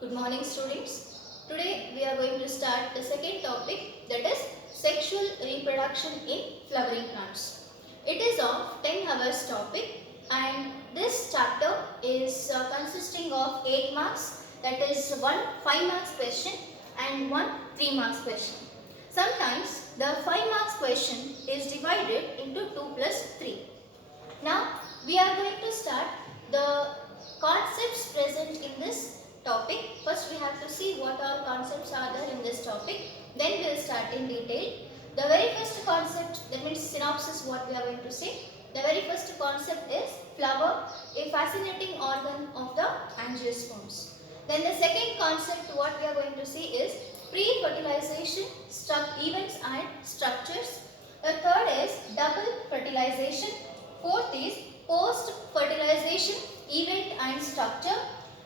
Good morning students. Today we are going to start the second topic, that is sexual reproduction in flowering plants. It is of 10 hours topic and this chapter is consisting of 8 marks, that is one 5 marks question and one 3 marks question. Sometimes the 5 marks question is divided into 2 plus 3. Now we are going to start the concepts present in this topic. First we have to see what all concepts are there in this topic. Then we will start in detail. The very first concept, that means synopsis, what we are going to say. The very first concept is flower, a fascinating organ of the angiosperms. Then the second concept what we are going to see is pre-fertilization events and structures. The third is double fertilization. Fourth is post-fertilization event and structure.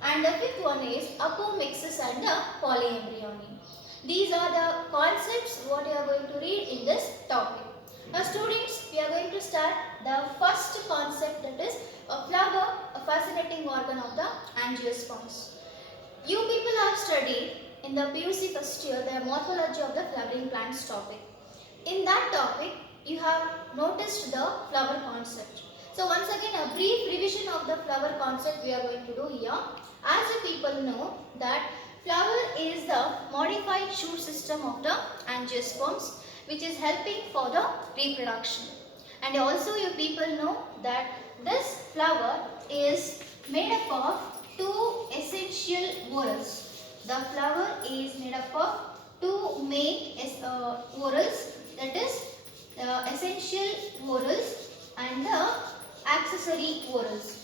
And the fifth one is apomixis and the polyembryony. These are the concepts what you are going to read in this topic. Now students, we are going to start the first concept, that is a flower, a fascinating organ of the angiosperms. You people have studied in the PUC first year the morphology of the flowering plants topic. In that topic, you have noticed the flower concept. So once again a brief revision of the flower concept we are going to do here. As you people know that flower is the modified shoot system of the angiosperms which is helping for the reproduction. And also you people know that this flower is made up of two essential whorls. The flower is made up of two main whorls, that is essential whorls and the accessory whorls.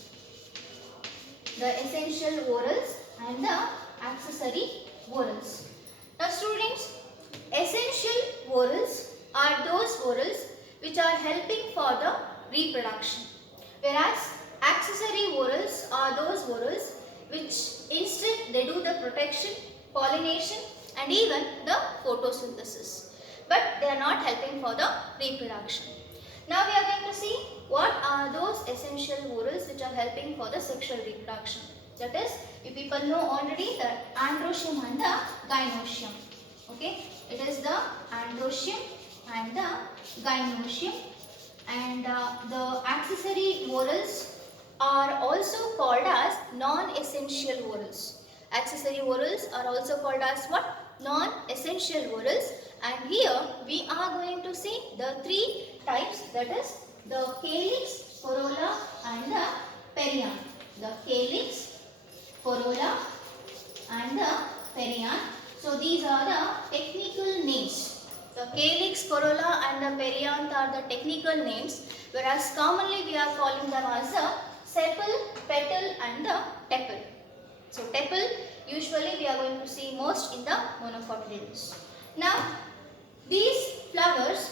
The essential whorls and the accessory whorls. Now students, essential whorls are those whorls which are helping for the reproduction, whereas accessory whorls are those whorls which instead they do the protection, pollination and even the photosynthesis, but they are not helping for the reproduction. Now we are going to see what are those essential whorls which are helping for the sexual reproduction. That is, you people know already the androecium and the gynoecium. Okay, it is the androecium and the gynoecium, and the accessory whorls are also called as non-essential whorls. Accessory whorls are also called as what? Non-essential whorls. And here we are going to see the three types, that is the calyx, corolla and the perianth. The calyx, corolla and the perianth. So these are the technical names. The calyx, corolla and the perianth are the technical names, whereas commonly we are calling them as the sepal, petal and the tepal. So tepal usually we are going to see most in the monocotyledons. Now these flowers,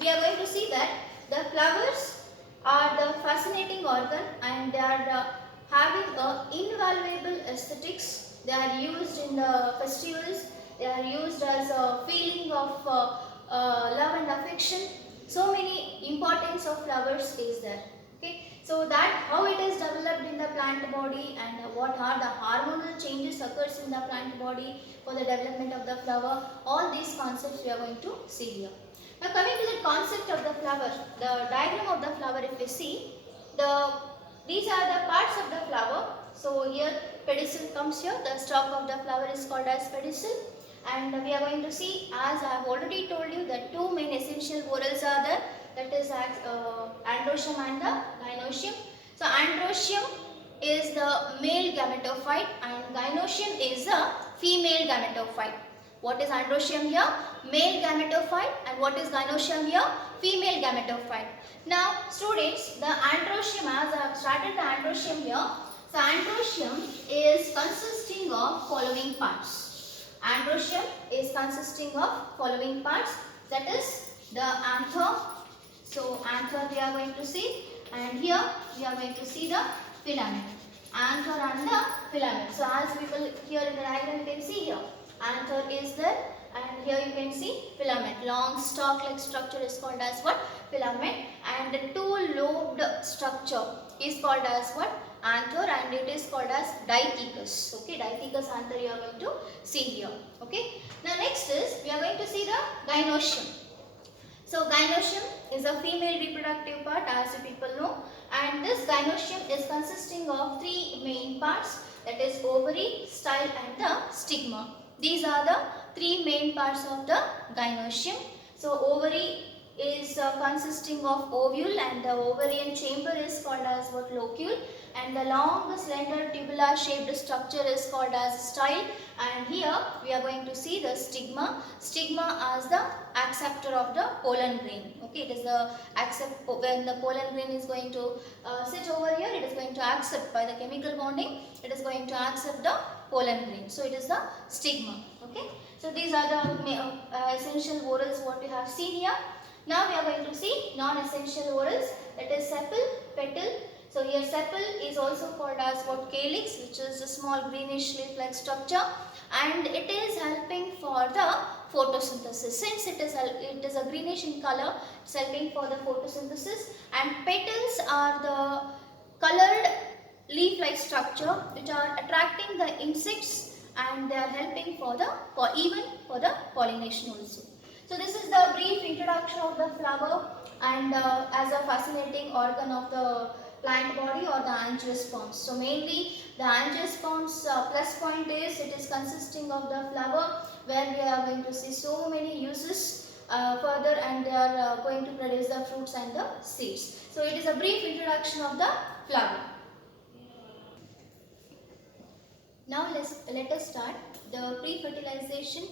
we are going to see that the flowers are the fascinating organ and they are having a invaluable aesthetics. They are used in the festivals. They are used as a feeling of love and affection. So many importance of flowers is there. Okay, so that how it is developed in the plant body and what are the hormonal changes occurs in the plant body for the development of the flower. All these concepts we are going to see here. Now coming to the concept of the flower, the diagram of the flower, if we see, these are the parts of the flower. So here pedicel comes here, the stalk of the flower is called as pedicel, and we are going to see, as I have already told you, that two main essential whorls are there, that is androecium and the gynoecium. So androecium is the male gametophyte and gynoecium is the female gametophyte. What is androecium here? Male gametophyte. And what is gynoecium here? Female gametophyte. Now students, the androecium, as I have started the androecium here. So androecium is consisting of following parts. Androecium is consisting of following parts, that is the anther. So anther we are going to see, and here we are going to see the filament. Anther and the filament. So as people here in the diagram you can see here, anther is there and here you can see filament. Long stalk like structure is called as what? Filament, and the two lobed structure is called as what? anther, and it is called as dithecus. Okay, dithecus anther you are going to see here. Okay. Now next is we are going to see the gynoecium. So gynoecium is a female reproductive part, as you people know, and this gynoecium is consisting of three main parts, that is ovary, style and the stigma. These are the three main parts of the gynoecium. So ovary is consisting of ovule, and the ovarian chamber is called as what, locule, and the long slender tubular shaped structure is called as style, and here we are going to see the stigma as the acceptor of the pollen grain. Okay, it is the accept, when the pollen grain is going to sit over here, it is going to accept by the chemical bonding, it is going to accept the pollen grain. So it is the stigma. Okay, so these are the essential whorls what we have seen here. Now we are going to see non-essential whorls, that is sepal, petal. So here sepal is also called as what, calyx, which is a small greenish leaf-like structure, and it is helping for the photosynthesis. Since it is a greenish in color, it's helping for the photosynthesis. And petals are the colored leaf-like structure which are attracting the insects, and they are helping for the even for the pollination also. So this is the brief introduction of the flower and as a fascinating organ of the plant body, or the angiosperms. So mainly the angiosperms plus point is it is consisting of the flower, where we are going to see so many uses further, and they are going to produce the fruits and the seeds. So it is a brief introduction of the flower. Now let us start the pre-fertilization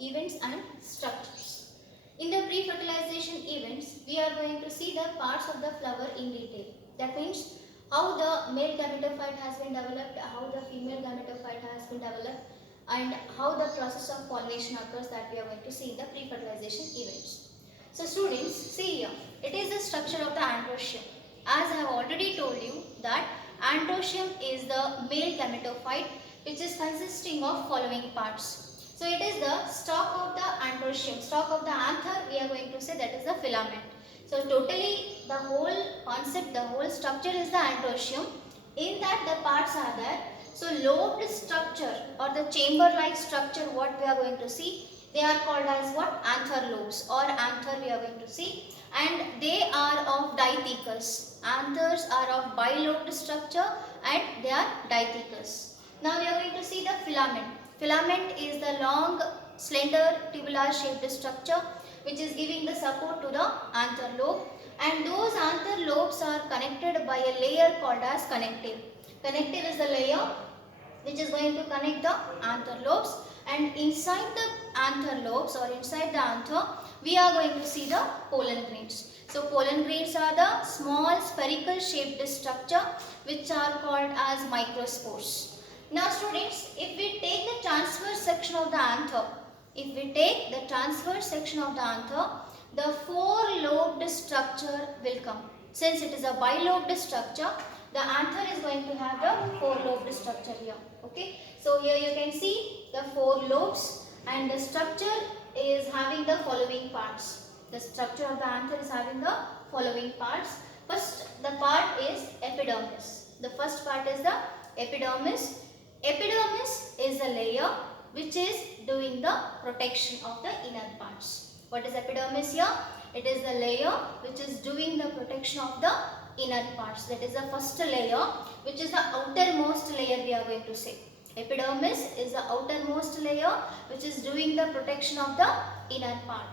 events and structures. In the pre-fertilization events, we are going to see the parts of the flower in detail. That means how the male gametophyte has been developed, how the female gametophyte has been developed, and how the process of pollination occurs, that we are going to see in the pre-fertilization events. So students, see here, it is the structure of the androecium. As I have already told you that androecium is the male gametophyte, which is consisting of following parts. So it is the stalk of the androecium, stalk of the anther, we are going to say that is the filament. So totally the whole concept, the whole structure is the androecium. In that the parts are there. So lobed structure or the chamber-like structure, what we are going to see, they are called as what, anther lobes or anther we are going to see, and they are of dithecus. Anthers are of bilobed structure and they are dithecus. Now we are going to see the filament. Filament is the long slender tubular shaped structure which is giving the support to the anther lobe, and those anther lobes are connected by a layer called as connective. Connective is the layer which is going to connect the anther lobes, and inside the anther lobes or inside the anther we are going to see the pollen grains. So pollen grains are the small spherical shaped structure which are called as microspores. Now students, if we take the transverse section of the anther, the four-lobed structure will come. Since it is a bilobed structure, the anther is going to have the four-lobed structure here. Okay. So here you can see the four lobes, and the structure is having the following parts. The structure of the anther is having the following parts. First, the part is epidermis. The first part is the epidermis. Epidermis is a layer which is doing the protection of the inner parts. What is epidermis here? It is the layer which is doing the protection of the inner parts. That is the first layer, which is the outermost layer we are going to say. Epidermis is the outermost layer which is doing the protection of the inner part.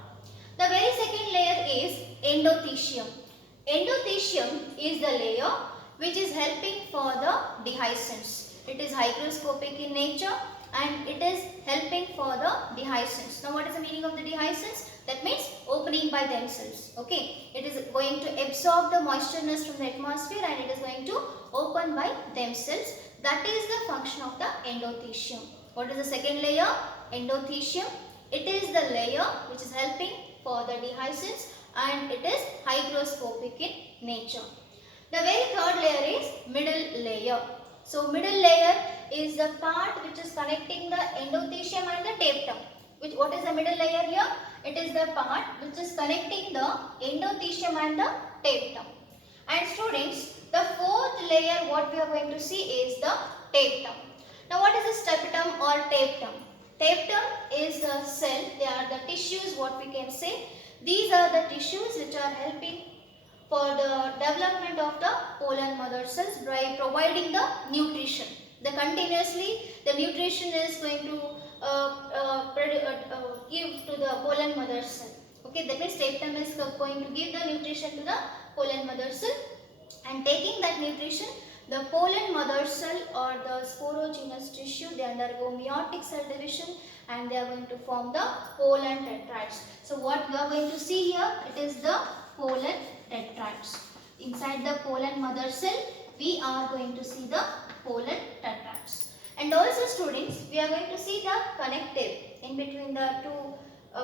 The very second layer is endothecium. Endothecium is the layer which is helping for the dehiscence. It is hygroscopic in nature and it is helping for the dehiscence. Now what is the meaning of the dehiscence? That means opening by themselves. Okay, it is going to absorb the moistureness from the atmosphere and it is going to open by themselves. That is the function of the endothecium. What is the second layer? Endothecium. It is the layer which is helping for the dehiscence and it is hygroscopic in nature. The very third layer is middle layer. So middle layer is the part which is connecting the endothecium and the tapetum. What is the middle layer here? It is the part which is connecting the endothecium and the tapetum. And students, the fourth layer what we are going to see is the tapetum. Now what is this tapetum or tapetum? Tapetum is a cell, they are the tissues what we can say. These are the tissues which are helping for the development of the pollen mother cells by providing the nutrition. The nutrition is going to give to the pollen mother cell. Okay, that means tapetum is going to give the nutrition to the pollen mother cell, and taking that nutrition, the pollen mother cell or the sporogenous tissue, they undergo meiotic cell division and they are going to form the pollen tetrads. So what we are going to see here, it is the pollen tetrads. Inside the pollen mother cell, we are going to see the pollen tetrads. And also students, we are going to see the connective in between the two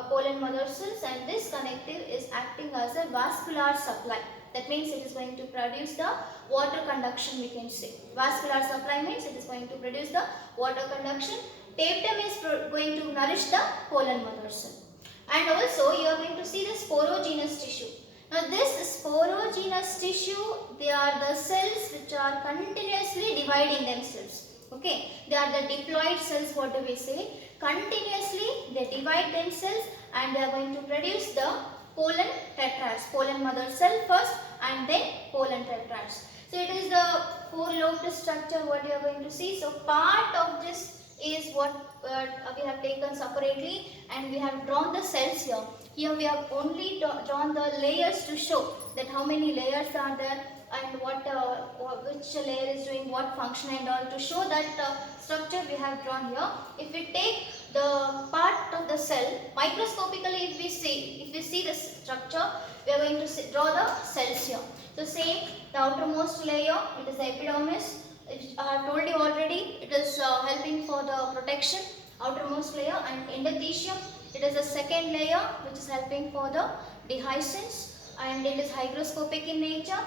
pollen mother cells, and this connective is acting as a vascular supply. That means it is going to produce the water conduction, we can say. Vascular supply means it is going to produce the water conduction. Tapetum is going to nourish the pollen mother cell. And also you are going to see the sporogenous tissue. Now this sporogenous tissue, they are the cells which are continuously dividing themselves. Okay, they are the diploid cells, what do we say? Continuously they divide themselves and they are going to produce the pollen tetrads, pollen mother cell first and then pollen tetrads. So it is the four-lobed structure what you are going to see. So part of this is what we have taken separately, and we have drawn the cells here. Here we have only drawn the layers to show that how many layers are there and which layer is doing what function and all, to show that structure we have drawn here. If we take the part of the cell microscopically, if we see the structure, we are going to draw the cells here. So same, the outermost layer, it is the epidermis. I have told you already, it is helping for the protection, outermost layer, and endothelium, it is the second layer which is helping for the dehiscence, and it is hygroscopic in nature.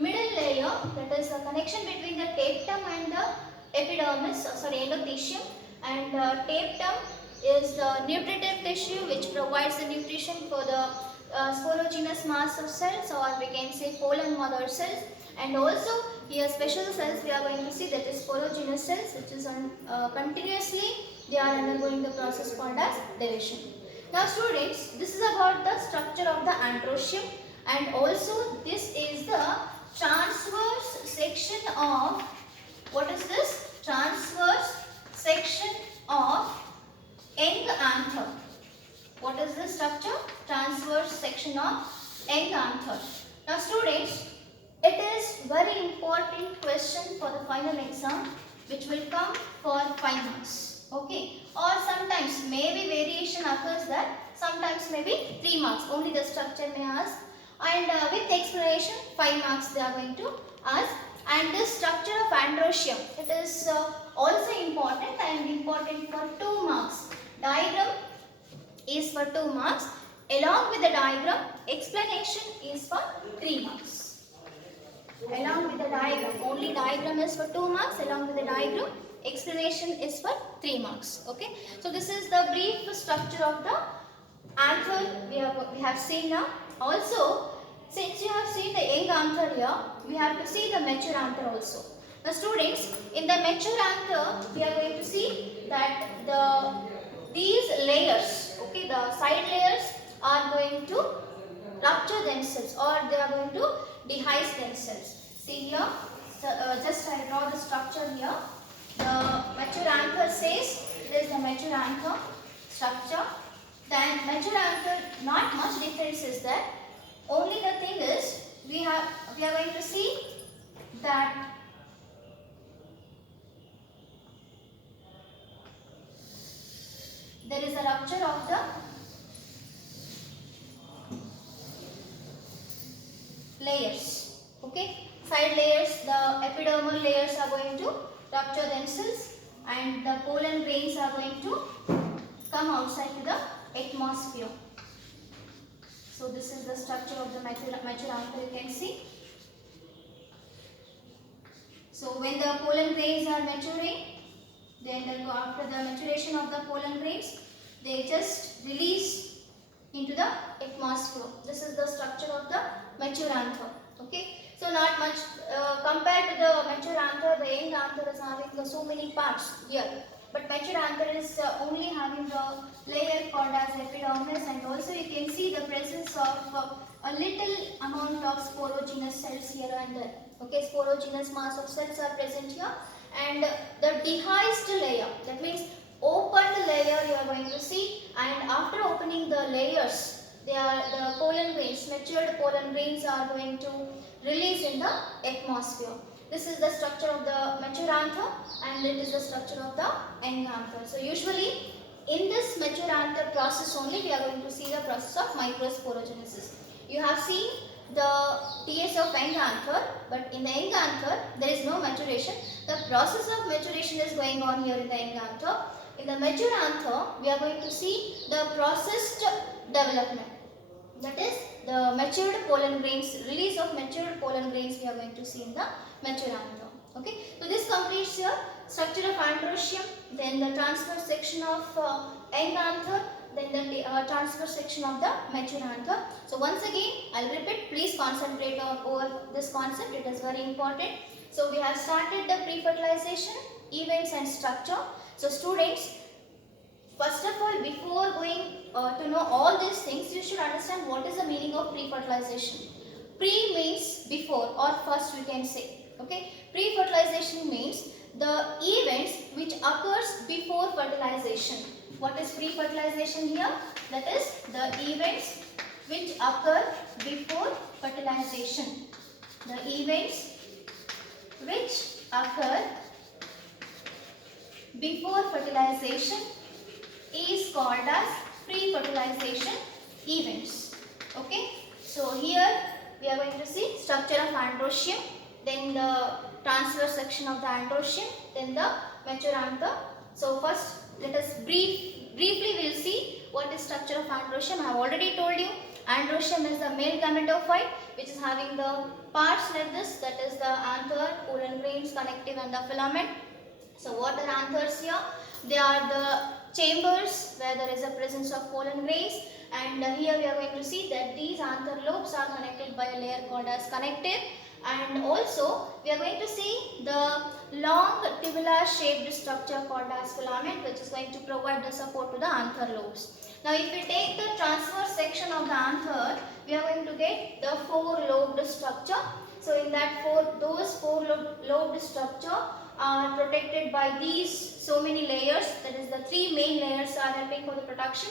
Middle layer, that is the connection between the tapetum and the epidermis, endothelium, and tapetum is the nutritive tissue which provides the nutrition for the sporogenous mass of cells, or we can say pollen mother cells. And also here special cells we are going to see, that is sporogenous cells, which is continuously they are undergoing the process called as division. Now students, this is about the structure of the androecium, and also this is the transverse section of, what is this? Transverse section of young anther. What is this structure? Transverse section of young anther. Now students, it is very important question for the final exam which will come for 5 marks. Okay, or sometimes maybe variation occurs that sometimes maybe 3 marks only the structure may ask, and with explanation 5 marks they are going to ask. And this structure of androecium, it is also important and important for 2 marks. Diagram is for 2 marks. Along with the diagram, explanation is for 3 marks. Along with the diagram, only diagram is for 2 marks. Along with the diagram, explanation is for 3 marks. Okay, so this is the brief structure of the anther we have seen now. Also, since you have seen the young anther here, we have to see the mature anther also. Now students, in the mature anther, we are going to see that these layers, okay, the side layers are going to rupture themselves, or they are going to dehisce themselves. See here, just I draw the structure here. The mature anther says it is the mature anther structure. Then mature anther, not much difference is there. Only the thing is, we are going to see that there is a rupture of the layers. Okay, side layers, the epidermal layers are going to rupture themselves, and the pollen grains are going to come outside to the atmosphere. So this is the structure of the mature anther, you can see. So when the pollen grains are maturing, then after the maturation of the pollen grains, they just release into the atmosphere. This is the structure of the mature anther. Okay. So So not much compared to the mature anther, the young anther is having so many parts here. But mature anther is only having the layer called as epidermis, and also you can see the presence of a little amount of sporogenous cells here and there. Okay, sporogenous mass of cells are present here, and the dehisced layer, that means opened layer you are going to see, and after opening the layers, the pollen grains, matured pollen grains are going to release in the atmosphere. This is the structure of the mature anther, and it is the structure of the young anther. So usually in this mature anther process only we are going to see the process of microsporogenesis. You have seen the TS of young anther, but in the young anther there is no maturation. The process of maturation is going on here in the young anther. In the mature anther we are going to see the processed development. That is the matured pollen grains, release of matured pollen grains we are going to see in the mature anther. Okay, so this completes your structure of androecium, then the transverse section of young anther, then the transverse section of the mature anther. So once again I will repeat, please concentrate on over this concept, it is very important. So we have started the pre-fertilization, events and structure. So students, first of all, before going to know all these things, you should understand what is the meaning of pre-fertilization. Pre means before or first we can say. Okay, pre-fertilization means the events which occurs before fertilization. What is pre-fertilization here? That is the events which occur before fertilization. The events which occur before fertilization is called as pre-fertilization events. Okay, so here we are going to see structure of androecium, then the transverse section of the androecium, then the mature anther. So first let us briefly we will see what is structure of androecium. I have already told you androecium is the male gametophyte which is having the parts like this, that is the anther, pollen grains, connective and the filament. So what are anthers here? They are the chambers where there is a presence of pollen grains, and here we are going to see that these anther lobes are connected by a layer called as connective, and also we are going to see the long tubular shaped structure called as filament which is going to provide the support to the anther lobes. Now if we take the transverse section of the anther, we are going to get the four lobed structure. So in that those four lobed structure are protected by these so many layers, that is the three main layers are helping for the production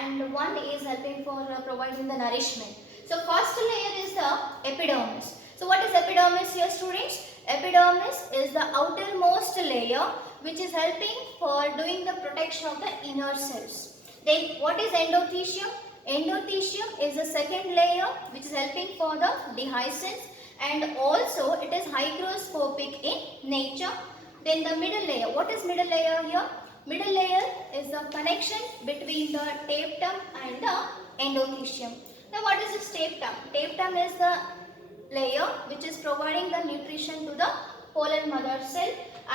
and one is helping for providing the nourishment. So first layer is the epidermis. So what is epidermis here students? Epidermis is the outermost layer which is helping for doing the protection of the inner cells. Then what is endothecium? Endothecium is the second layer which is helping for the dehiscence, and also it is hygroscopic in nature. Then the middle layer. What is middle layer here? Middle layer is the connection between the tapetum and the endothecium. Now what is this tapetum? Tapetum is the layer which is providing the nutrition to the pollen mother cell,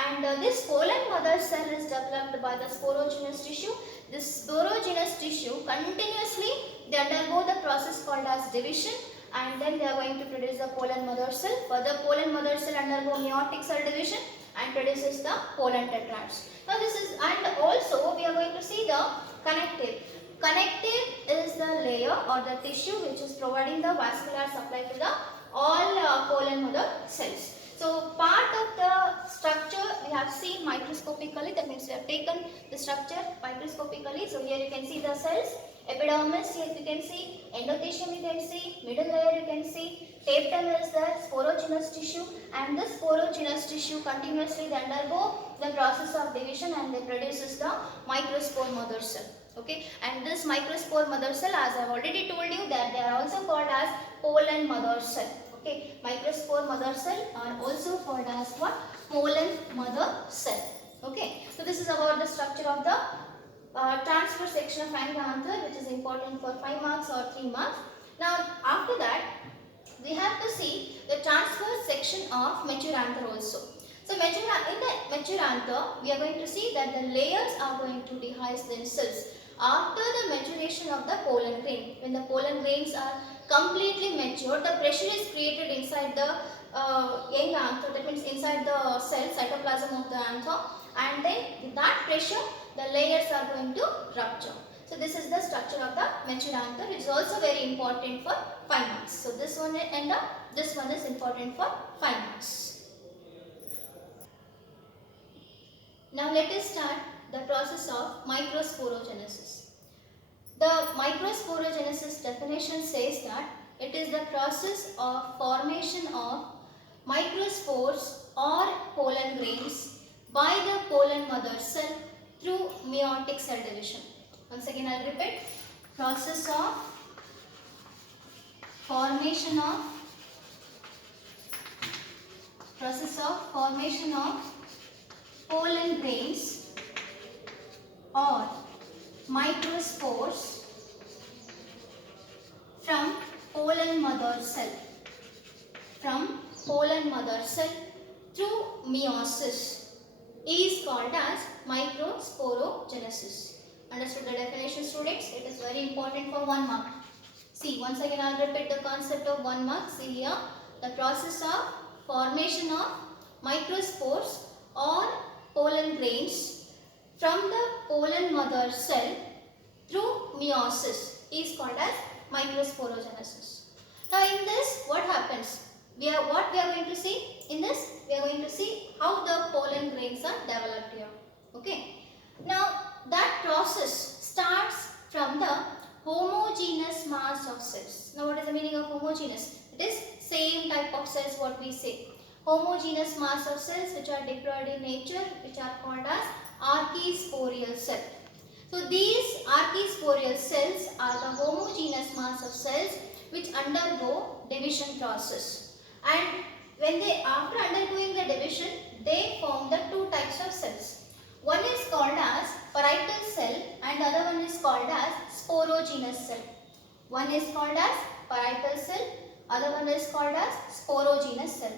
and this pollen mother cell is developed by the sporogenous tissue. This sporogenous tissue continuously they undergo the process called as division, and then they are going to produce the pollen mother cell. Further pollen mother cell undergo meiotic cell division and produces the pollen tetrads. Now this is, and also we are going to see the connective. Connective is the layer or the tissue which is providing the vascular supply to the all pollen mother cells. So part of the structure we have seen microscopically, that means we have taken the structure microscopically. So here you can see the cells, epidermis here you can see, endothecium you can see, middle layer you can see, tapetum is the sporogenous tissue, and this sporogenous tissue continuously they undergo the process of division and they produces the microspore mother cell. Okay, and this microspore mother cell, as I have already told you, that they are also called as pollen mother cell. Okay, microspore mother cell are also called as what? Pollen mother cell. Okay, so this is about the structure of the transverse section of young anther, which is important for 5 marks or 3 marks. Now after that we have to see the transverse section of mature anther also. So in the mature anther we are going to see that the layers are going to dehisce themselves after the maturation of the pollen grain. When the pollen grains are completely mature, the pressure is created inside the young anther, that means inside the cell cytoplasm of the anther, and then with that pressure the layers are going to rupture. So this is the structure of the mature anther. It is also very important for 5 marks. So this one and this one is important for 5 marks. Now let us start the process of microsporogenesis. The microsporogenesis definition says that it is the process of formation of microspores or pollen grains by the pollen mother cell through meiotic cell division. Once again I will repeat. Process of formation of pollen grains or microspores from pollen mother cell through meiosis is called as microsporogenesis. Understood the definition, students? It is very important for 1 mark. See, once again I will repeat the concept of 1 mark. See here, the process of formation of microspores or pollen grains from the pollen mother cell through meiosis is called as microsporogenesis. Now in this, what happens? What we are going to see? In this, we are going to see how the pollen grains are developed here. Okay. Now that process starts from the homogeneous mass of cells. Now what is the meaning of homogeneous? It is same type of cells what we say. Homogeneous mass of cells which are diploid in nature, which are called as archisporial cell. So these archisporial cells are the homogeneous mass of cells which undergo division process, and when they, after undergoing the division, they form the 2 types of cells. One is called as parietal cell and the other one is called as sporogenous cell. One is called as parietal cell, other one is called as sporogenous cell.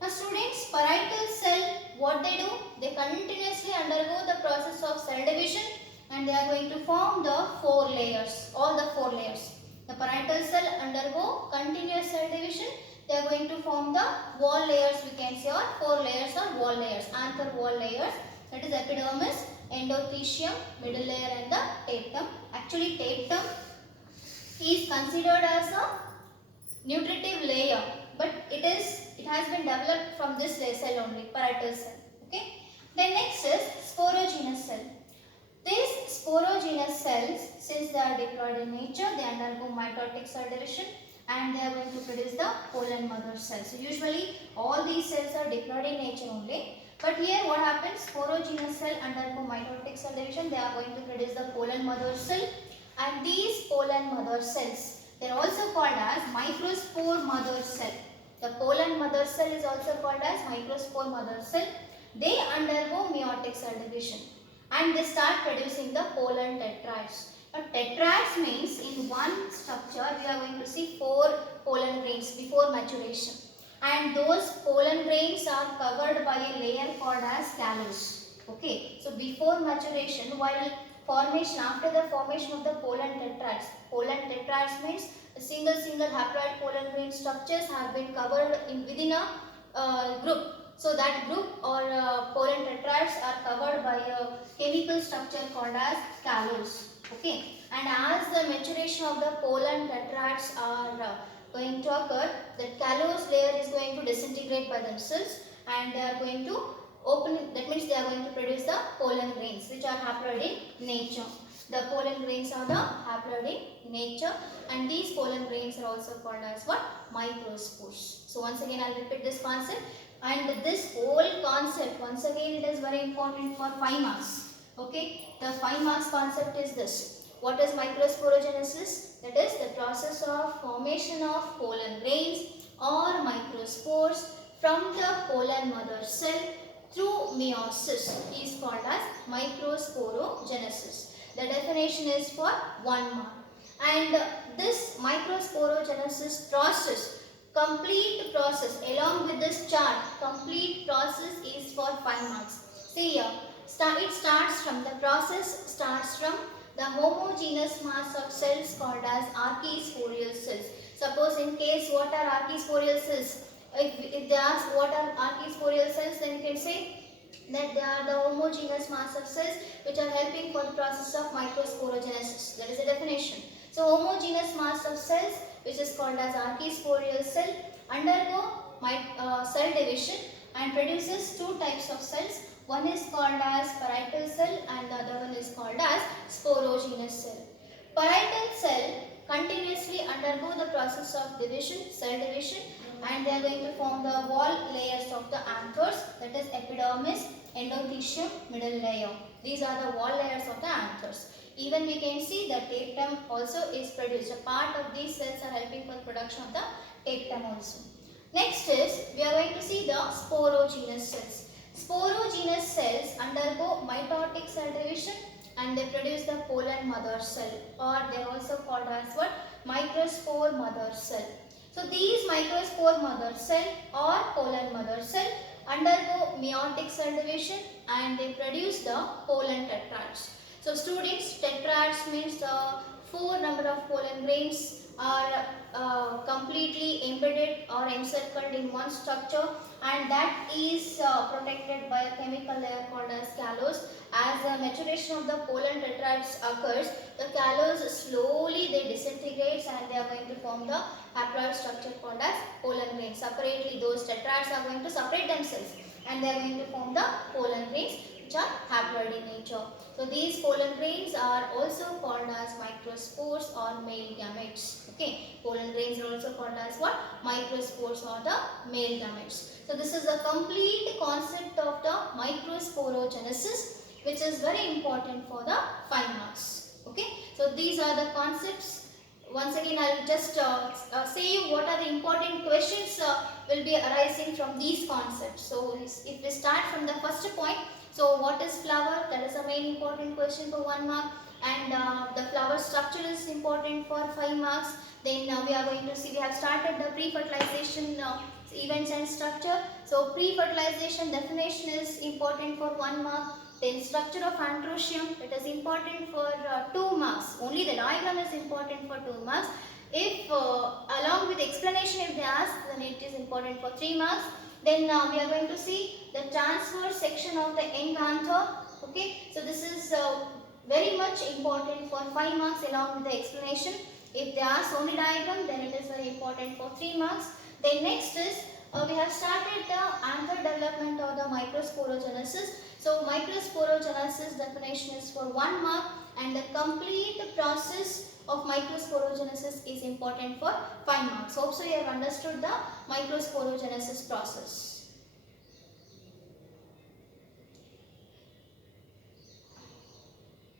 Now students, parietal cell, what they do? They continuously undergo the process of cell division and they are going to form the 4 layers, all the 4 layers. The parietal cell undergo continuous cell division. They are going to form the wall layers, we can say, or 4 layers or wall layers, anther wall layers. That is epidermis, endothecium, middle layer and the tapetum. Actually tapetum is considered as a nutritive layer, but it has been developed from this cell only, parietal cell. Okay. Then next is sporogenous cell. These sporogenous cells, since they are diploid in nature, they undergo mitotic cell division and they are going to produce the pollen mother cell. So usually all these cells are diploid in nature only. But here what happens? Sporogenous cell undergo mitotic cell division. They are going to produce the pollen mother cell, and these pollen mother cells, they are also called as microspore mother cell. The pollen mother cell is also called as microspore mother cell. They undergo meiotic cell division and they start producing the pollen tetrads. Now tetrads means in one structure we are going to see 4 pollen grains before maturation, and those pollen grains are covered by a layer called as callus. Okay, so before maturation, while formation, after the formation of the pollen tetrads means single haploid pollen grain structures have been covered within a group. So that group or pollen tetrads are covered by a chemical structure called as callus. Okay, and as the maturation of the pollen tetrads are going to occur, that callus layer is going to disintegrate by themselves and they are going to open, that means they are going to produce the pollen grains which are haploid in nature. The pollen grains are the haploid in nature, and these pollen grains are also called as what? Microspores. So once again I will repeat this concept, and this whole concept, once again it is very important for 5 marks. Okay, the 5 marks concept is this. What is microsporogenesis? That is the process of formation of pollen grains or microspores from the pollen mother cell through meiosis is called as microsporogenesis. The definition is for 1 mark. And this microsporogenesis process, complete process along with this chart, complete process is for 5 marks. See here, it starts from the process starts from the homogeneous mass of cells called as archisporial cells. Suppose in case, what are archisporial cells? If they ask what are archisporial cells, then you can say that they are the homogeneous mass of cells which are helping for the process of microsporogenesis. That is the definition. So homogeneous mass of cells, which is called as archisporial cell, undergo cell division and produces two types of cells. One is called as parietal cell and the other one is called as sporogenous cell. Parietal cell continuously undergo the process of division, cell division, and they are going to form the wall layers of the anthers, that is epidermis, endothelium, middle layer. These are the wall layers of the anthers. Even we can see the tapetum also is produced. A part of these cells are helping for the production of the tapetum also. Next is, we are going to see the sporogenous cells. Sporogenous cells undergo mitotic cell division and they produce the pollen mother cell, or they are also called as what? Microspore mother cell. So these microspore mother cell or pollen mother cell undergo meiotic cell division and they produce the pollen tetrads. So students, tetrads means the 4 number of pollen grains are completely embedded or encircled in one structure, and that is protected by a chemical layer called as callus. As the maturation of the pollen tetrads occurs, the callus slowly they disintegrates and they are going to form the haploid structure called as pollen grains. Separately, those tetrads are going to separate themselves and they are going to form the pollen grains which are haploid in nature. So these pollen grains are also called as microspores or male gametes. Okay, pollen grains are also called as what? Microspores or the male gametes. So this is a complete concept of the microsporogenesis, which is very important for the 5 marks. Okay, so these are the concepts. Once again, I will just say you what are the important questions will be arising from these concepts. So if we start from the first point, so what is flower? That is a main important question for 1 mark, and the flower structure is important for 5 marks. Then we are going to see, we have started the pre-fertilization events and structure. So pre-fertilization definition is important for 1 mark. Then structure of androecium, it is important for 2 marks. Only the diagram is important for 2 marks. If along with explanation if they ask, then it is important for 3 marks. Then we are going to see the transverse section of the young anther. Okay, so this is very much important for 5 marks along with the explanation. If they ask only diagram, then it is very important for 3 marks. Then next is we have started the anther development or the microsporogenesis. So microsporogenesis definition is for 1 mark and the complete process of microsporogenesis is important for 5 marks. Hope so you have understood the microsporogenesis process.